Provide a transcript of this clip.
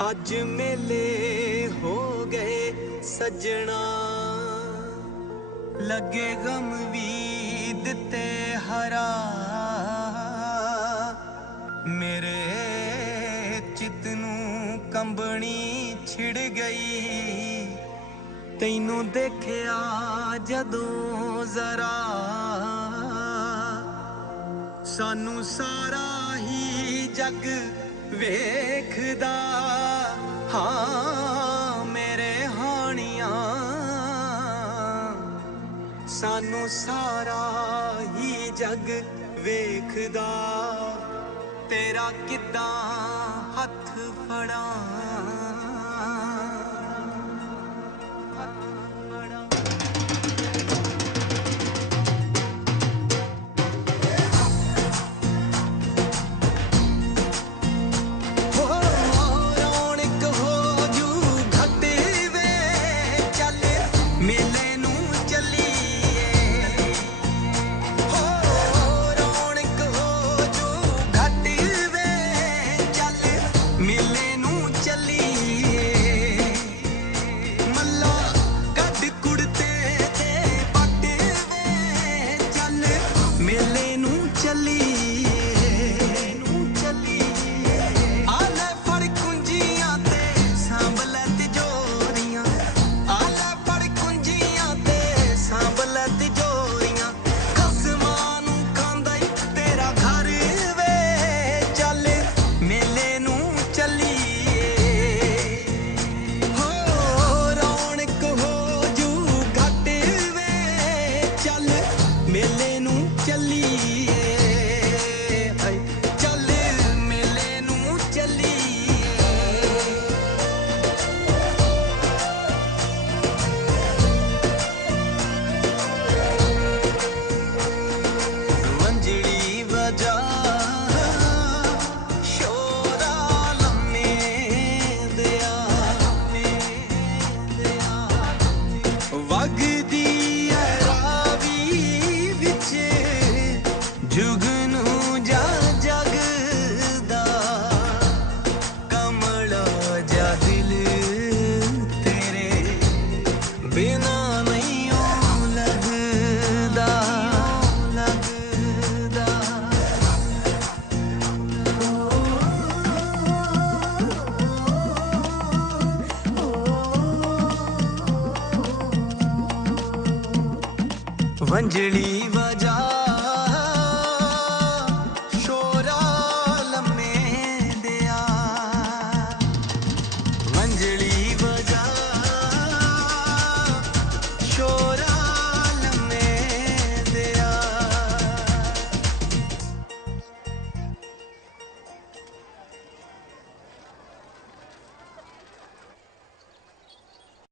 ਅੱਜ ਮੇਲੇ ਹੋ ਗਏ ਸੱਜਣਾ, ਲੱਗੇ ਗਮ ਵੀ ਦਿੱਤੇ ਹਰਾ। ਮੇਰੇ ਚਿੱਤ ਨੂੰ ਕੰਬਣੀ ਛਿੜ ਗਈ, ਤੈਨੂੰ ਦੇਖਿਆ ਜਦੋਂ ਜ਼ਰਾ। ਸਾਨੂੰ ਸਾਰਾ ਹੀ ਜੱਗ ਵੇਖਦਾ, ਹਾਂ ਮੇਰੇ ਹਾਣੀਆਂ। ਸਾਨੂੰ ਸਾਰਾ ਹੀ ਜੱਗ ਵੇਖਦਾ, ਤੇਰਾ ਕਿੱਦਾਂ ਹੱਥ ਫੜਾਂ। ਮੇਲੇ ਨੂੰ ਚੱਲੀਏ ਹੋ, ਰੌਣਕ ਹੋ ਜੂ ਘੱਟ ਵੇ, ਚੱਲ ਮੇਲੇ ਨੂੰ ਚੱਲੀਏ। ਮੱਲਾ ਕੱਢ ਕੁੜਤੇ ਤੇ ਪੱਟ ਵੇ, ਚੱਲ ਮੇਲੇ ਨੂੰ ਚੱਲੀਏ। ਮੇਲੇ ਨੂੰ ਚੱਲੀਏ, ਚੱਲ ਮੇਲੇ ਨੂੰ ਚੱਲੀਏ। ਵੰਜੜੀ ਵਜਾ ਸ਼ੋਰਾ ਲੰਮੇ ਦਿਆ, ਵਗਦੀ ਜੁਗਨੂ ਜਾ ਜਗਦਾ, ਕਮਲਾ ਜਾ ਦਿਲ ਤੇਰੇ ਬਿਨਾ ਨਹੀਂ ਲੱਗਦਾ। ਵੰਜੜੀ